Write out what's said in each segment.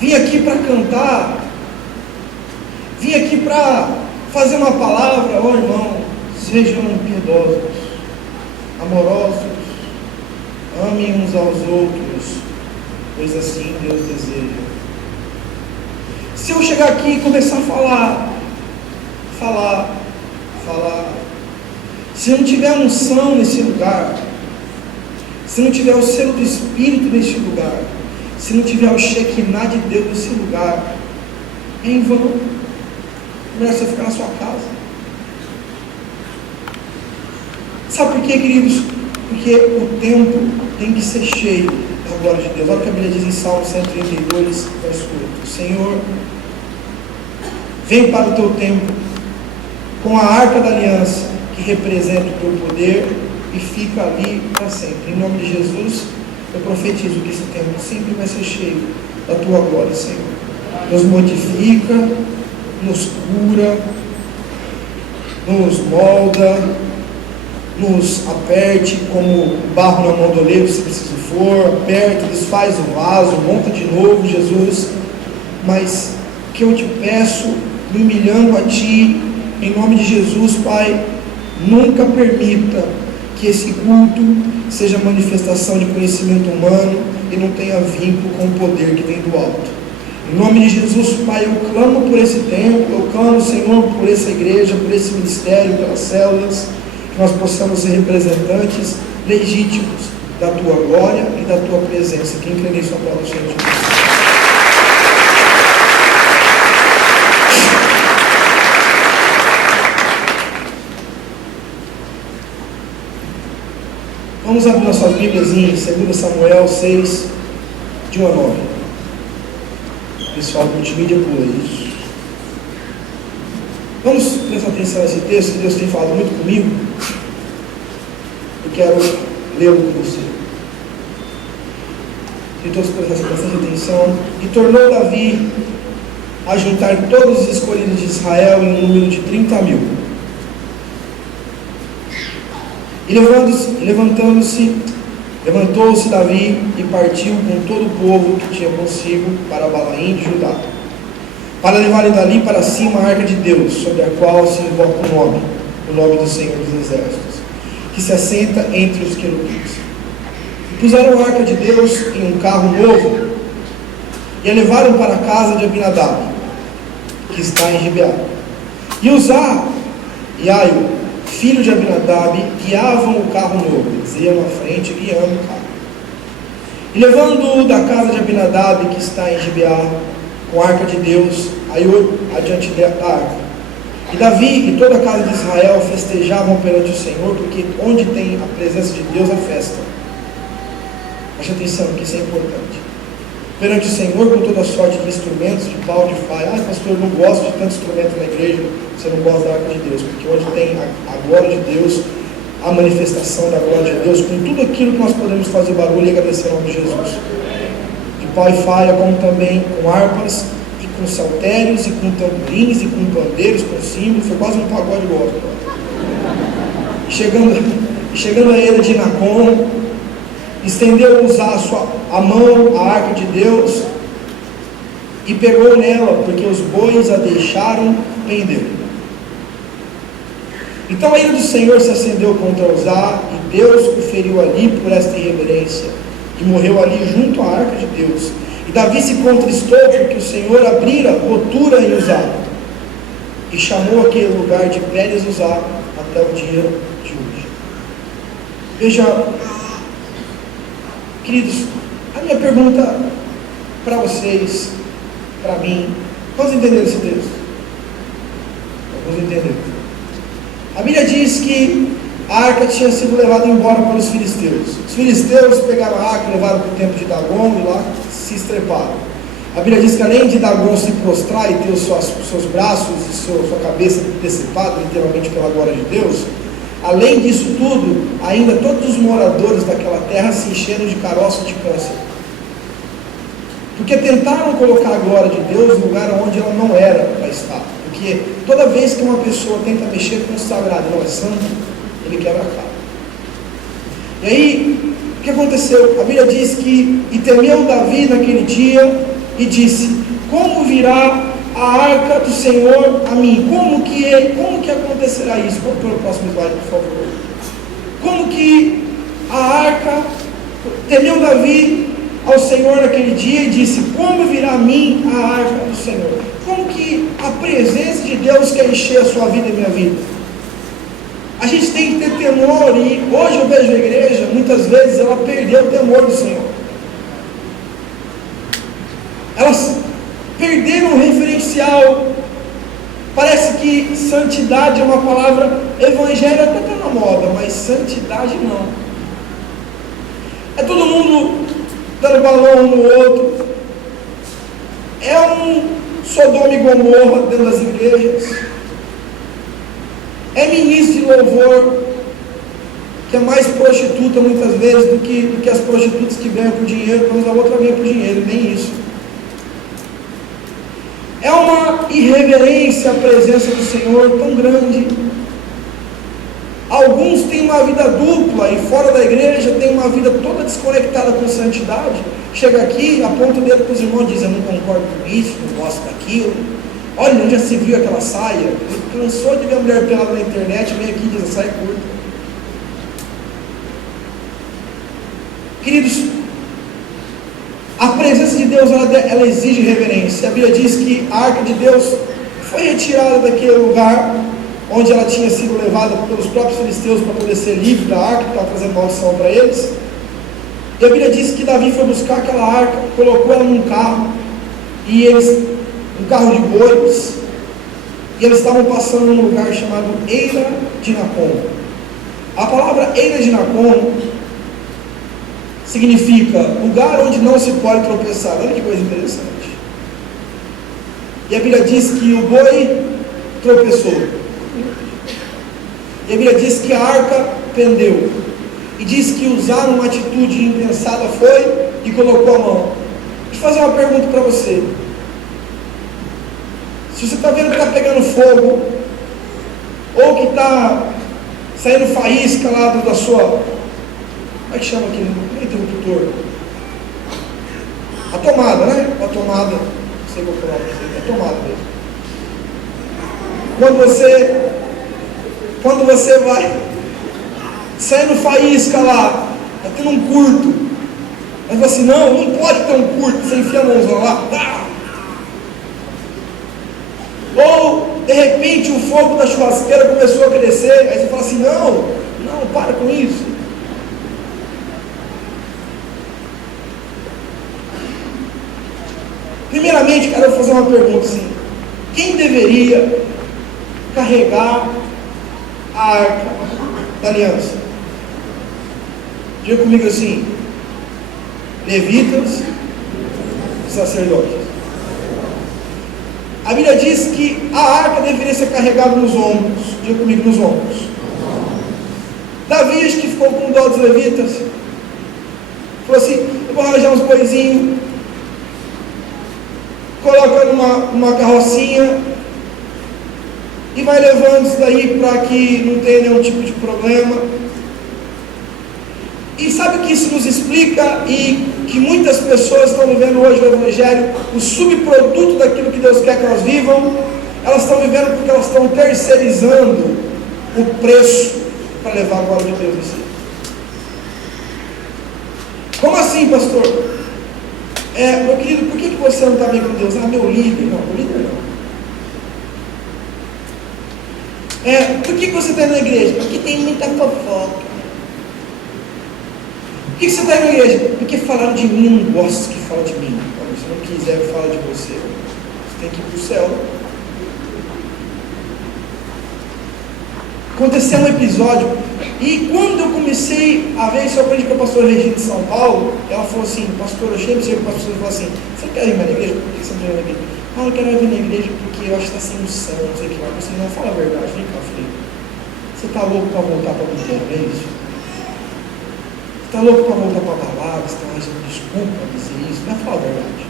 vim aqui para cantar, vim aqui para fazer uma palavra. Ó irmão, sejam piedosos, amorosos, amem uns aos outros, pois assim Deus deseja. Se eu chegar aqui e começar a falar, se não tiver unção nesse lugar, se não tiver o selo do Espírito nesse lugar, se não tiver o Shekinah de Deus nesse lugar, é em vão. Melhor você ficar na sua casa. Sabe por quê, queridos? Porque o templo tem que ser cheio da glória de Deus. Olha o que a Bíblia diz em Salmo 132, verso 8. Senhor, vem para o teu templo com a arca da aliança, que representa o teu poder, e fica ali para sempre. Em nome de Jesus, eu profetizo que esse templo sempre vai ser cheio da tua glória, Senhor. Nos modifica, nos cura, nos molda, nos aperte como barro na mão do oleiro, se preciso for, aperta, desfaz o vaso, monta de novo, Jesus. Mas que eu te peço, me humilhando a Ti, em nome de Jesus, Pai, nunca permita que esse culto seja manifestação de conhecimento humano e não tenha vínculo com o poder que vem do alto. Em nome de Jesus, Pai, eu clamo por esse templo, eu clamo, Senhor, por essa igreja, por esse ministério, pelas células, que nós possamos ser representantes legítimos da Tua glória e da Tua presença. Quem crê nisso, aplauda o Senhor Jesus. Vamos abrir nossas Bíblias em 2 Samuel 6, de 1 a 9. O pessoal do multimídia pula isso. Vamos prestar atenção nesse texto, que Deus tem falado muito comigo. Eu quero lê-lo com você. E todos prestem bastante atenção. E tornou Davi a juntar todos os escolhidos de Israel em um número de 30.000. E levantou-se Davi e partiu com todo o povo que tinha consigo para Balaim de Judá, para levarem dali para cima a arca de Deus, sobre a qual se invoca o nome do Senhor dos Exércitos, que se assenta entre os querubins. E puseram a arca de Deus em um carro novo, e a levaram para a casa de Abinadab, que está em Gibeá. E Uzá e Aio, filho de Abinadab, guiavam o carro novo. Eles iam à frente guiando o carro. E levando-o da casa de Abinadab, que está em Gibeá, com a arca de Deus, Aiu adiante da arca. E Davi e toda a casa de Israel festejavam perante o Senhor, porque onde tem a presença de Deus, a festa. Preste atenção, que isso é importante. Perante o Senhor, com toda sorte de instrumentos, de pau, de faia. Ah, pastor, eu não gosto de tanto instrumento na igreja. Você não gosta da arca de Deus, porque onde tem a glória de Deus, a manifestação da glória de Deus, com tudo aquilo que nós podemos fazer barulho e agradecer ao nome de Jesus. De pau e faia, como também com harpas, e com saltérios, e com tamborins, e com pandeiros, com símbolos. Foi quase um pagode gospel. Chegando a ele de Nacon, estendeu a mão à arca de Deus e pegou nela, porque os bois a deixaram pender. Então a ira do Senhor se acendeu contra Uzá, e Deus o feriu ali por esta irreverência, e morreu ali junto à arca de Deus. E Davi se contristou porque o Senhor abrira rotura em Uzá, e chamou aquele lugar de Pérez Uzá até o dia de hoje. Veja, queridos, a minha pergunta para vocês, para mim, vamos entender esse texto? Vamos entender. A Bíblia diz que a arca tinha sido levada embora pelos filisteus. Os filisteus pegaram a arca, levaram para o templo de Dagon e lá se estreparam. A Bíblia diz que além de Dagon se prostrar e ter os seus braços e sua cabeça decepada literalmente pela glória de Deus, além disso tudo, ainda todos os moradores daquela terra se encheram de caroço de câncer. Porque tentaram colocar a glória de Deus no lugar onde ela não era para estar. Porque toda vez que uma pessoa tenta mexer com o sagrado e não é santo, ele quebra a cara. E aí, o que aconteceu? A Bíblia diz que, e temeu Davi naquele dia, e disse: como virá a arca do Senhor a mim? Como que acontecerá isso? Vamos para o próximo slide, por favor. Como que a arca, temeu Davi ao Senhor naquele dia e disse: como virá a mim a arca do Senhor? Como que a presença de Deus quer encher a sua vida e a minha vida? A gente tem que ter temor, e hoje eu vejo a igreja, muitas vezes ela perdeu o temor do Senhor. Elas perderam o referencial. Parece que santidade é uma palavra, evangelho até está na moda, mas santidade não. É todo mundo dando balão um no outro. É um Sodoma e Gomorra dentro das igrejas. É ministro de louvor que é mais prostituta muitas vezes do que as prostitutas que ganham por dinheiro, mas a outra ganha por dinheiro, nem isso. É uma irreverência à presença do Senhor tão grande. Alguns têm uma vida dupla e fora da igreja têm uma vida toda desconectada com santidade. Chega aqui, aponta o dedo para os irmãos e diz: eu não concordo com isso, não gosto daquilo. Olha, onde já se viu aquela saia? Ele cansou de ver a mulher pelada na internet, vem aqui e diz: a saia é curta. Queridos, a presença de Deus, ela exige reverência. A Bíblia diz que a arca de Deus foi retirada daquele lugar onde ela tinha sido levada pelos próprios filisteus para poder ser livre da arca, que estava trazendo maldição para eles. E a Bíblia diz que Davi foi buscar aquela arca, colocou ela num carro, e um carro de bois, e eles estavam passando num lugar chamado Eira de Nacon. A palavra Eira de Nacon significa lugar onde não se pode tropeçar. Olha que coisa interessante. E a Bíblia diz que o boi tropeçou. E a Bíblia diz que a arca pendeu. E diz que usaram uma atitude impensada, foi e colocou a mão. Deixa eu fazer uma pergunta para você. Se você está vendo que está pegando fogo, ou que está saindo faísca lá da sua... Como é que chama aquele interruptor? A tomada, né? A tomada, não sei qual é o nome, é a tomada mesmo. Quando você vai saindo faísca lá, está tendo um curto, mas você assim: não pode ter um curto, você enfia a mãozão lá, pá! Ou de repente o fogo da churrasqueira começou a crescer, aí você fala assim: não, para com isso. Primeiramente, quero fazer uma pergunta assim: quem deveria carregar a arca da aliança? Diga comigo assim: levitas, sacerdotes. A Bíblia diz que a arca deveria ser carregada nos ombros. Diga comigo: nos ombros. Davi, acho que ficou com dó dos levitas, falou assim: eu vou arranjar uns boizinhos, coloca numa carrocinha e vai levando isso daí para que não tenha nenhum tipo de problema. E sabe o que isso nos explica? E que muitas pessoas estão vivendo hoje o Evangelho, o subproduto daquilo que Deus quer que elas vivam, elas estão vivendo porque elas estão terceirizando o preço para levar a glória de Deus em si. Como assim, pastor? Meu querido, por que você não está bem com Deus? Meu líder. Não, meu líder não. Por que você está indo na igreja? Porque tem muita fofoca. Por que você está indo na igreja? Porque falaram de mim, eu não gosto que falam de mim. Se não quiser falar de você, você tem que ir para o céu. Aconteceu um episódio, e quando eu comecei a ver isso, eu aprendi com a pastora Regina de São Paulo. Ela falou assim: pastor, eu chego com a pastora e falou assim: você quer ir na igreja? Por que você não quer ir na igreja? Eu não quero ir na igreja porque eu acho que está sem unção, não sei o que lá. Você não fala a verdade, vem cá, filho. Você está louco para voltar para o terra, é isso? Você está louco para voltar para a balada? Você está arranjando desculpa para dizer isso? Não é falar a verdade.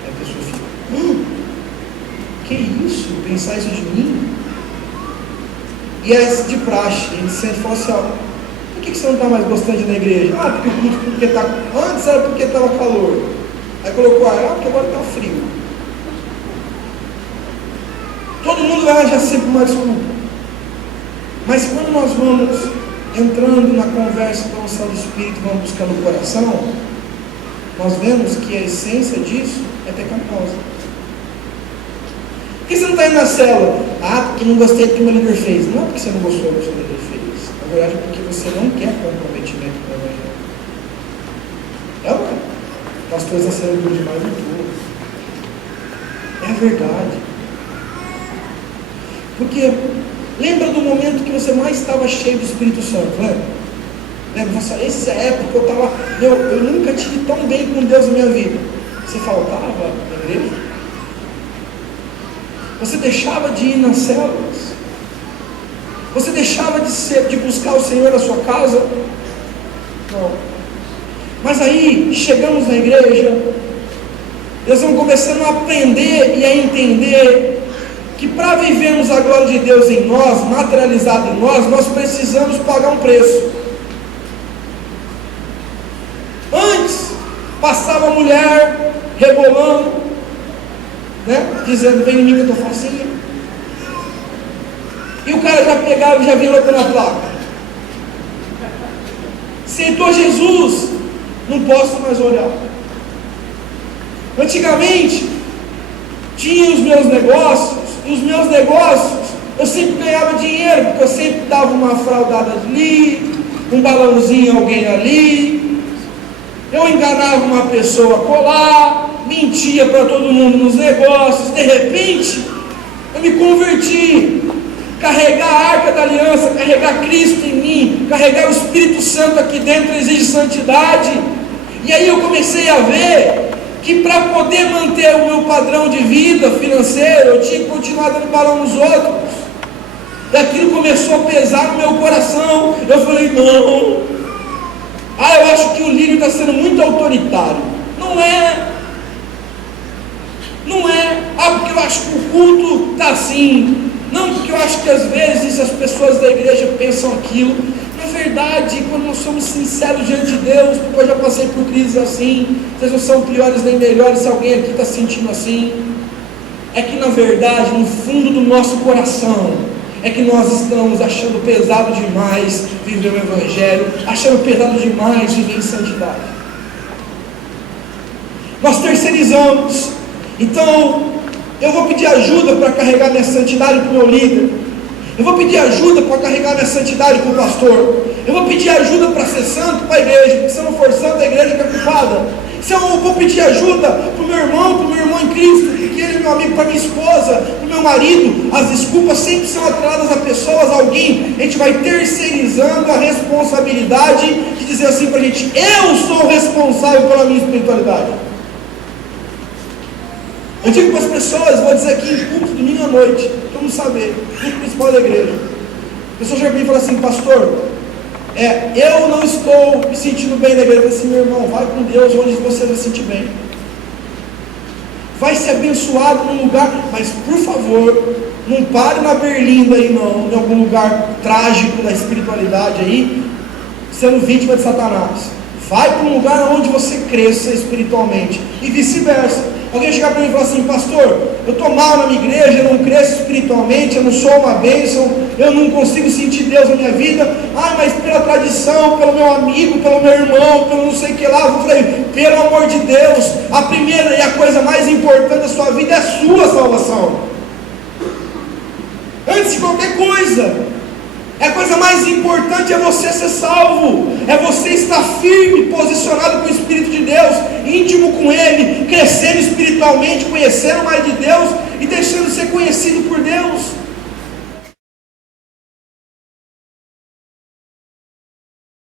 Aí a pessoa fica: que isso? Pensar isso de mim? E é de praxe, ele sempre fala assim: por que você não está mais gostando de ir na igreja? Porque antes era porque estava calor. Aí colocou ar, porque agora está frio. Todo mundo vai achar sempre uma desculpa. Mas quando nós vamos entrando na conversa com a unção do Espírito, vamos buscar no coração, nós vemos que a essência disso é pecaminosa. Por que você não está indo na célula? Ah, porque não gostei do que o meu líder fez. Não é porque você não gostou do que o seu líder fez. Na verdade é porque você não quer comprometimento com o Evangelho. É ou não é? Pastores estão sendo duros demais em tudo. É a verdade. Porque lembra do momento que você mais estava cheio do Espírito Santo, lembra? Lembra? Nossa, essa época eu nunca tive tão bem com Deus na minha vida. Você faltava na igreja? Você deixava de ir nas células? Você deixava de buscar o Senhor na sua casa? Não. Mas aí, chegamos na igreja, nós vamos começando a aprender e a entender que para vivermos a glória de Deus em nós, materializada em nós precisamos pagar um preço. Antes, passava a mulher rebolando, né? Dizendo, vem em mim que eu estou facinha. E o cara já pegava e já vinha colocando a placa. Aceitou Jesus, não posso mais olhar. Antigamente, tinha os meus negócios, e os meus negócios, eu sempre ganhava dinheiro, porque eu sempre dava uma fraudada ali, um balãozinho a alguém ali, eu enganava uma pessoa colar, mentia para todo mundo nos negócios. De repente eu me converti. Carregar a arca da aliança, carregar Cristo em mim, carregar o Espírito Santo aqui dentro exige santidade. E aí eu comecei a ver que para poder manter o meu padrão de vida financeiro, eu tinha que continuar dando balão nos outros. E aquilo começou a pesar no meu coração. Eu falei, não, eu acho que o líder está sendo muito autoritário. Não é. Porque eu acho que o culto está assim. Não, porque eu acho que às vezes as pessoas da igreja pensam aquilo. Na verdade, quando nós somos sinceros diante de Deus, porque eu já passei por crises assim, vocês não são piores nem melhores, se alguém aqui está sentindo assim, é que na verdade, no fundo do nosso coração, é que nós estamos achando pesado demais viver o Evangelho, achando pesado demais viver em santidade. Nós terceirizamos. Então, eu vou pedir ajuda para carregar minha santidade para o meu líder. Eu vou pedir ajuda para carregar minha santidade para o pastor. Eu vou pedir ajuda para ser santo para a igreja, porque se eu não for santo, a igreja fica culpada. Se eu vou pedir ajuda para o meu irmão em Cristo, porque ele é meu amigo, para minha esposa, para o meu marido, as desculpas sempre são atreladas a pessoas, a alguém. A gente vai terceirizando a responsabilidade de dizer assim para a gente: eu sou responsável pela minha espiritualidade. Eu digo para as pessoas, vou dizer aqui em culto domingo à noite, para não saber, culto principal da igreja. A pessoa já vem e fala assim: pastor, eu não estou me sentindo bem na igreja. Eu falei assim: meu irmão, vai com Deus onde você vai se sentir bem. Vai ser abençoado num lugar, mas por favor, não pare na berlinda aí não, em algum lugar trágico da espiritualidade aí, sendo vítima de Satanás. Vai para um lugar onde você cresça espiritualmente, e vice-versa. Alguém chegar para mim e falar assim: pastor, eu estou mal na minha igreja, eu não cresço espiritualmente, eu não sou uma bênção, eu não consigo sentir Deus na minha vida. Mas pela tradição, pelo meu amigo, pelo meu irmão, pelo não sei o que lá. Eu falei: pelo amor de Deus, a primeira e a coisa mais importante da sua vida é a sua salvação, antes de qualquer coisa. A coisa mais importante é você ser salvo, é você estar firme, posicionado com o Espírito de Deus, íntimo com Ele, crescendo espiritualmente, conhecendo mais de Deus e deixando ser conhecido por Deus.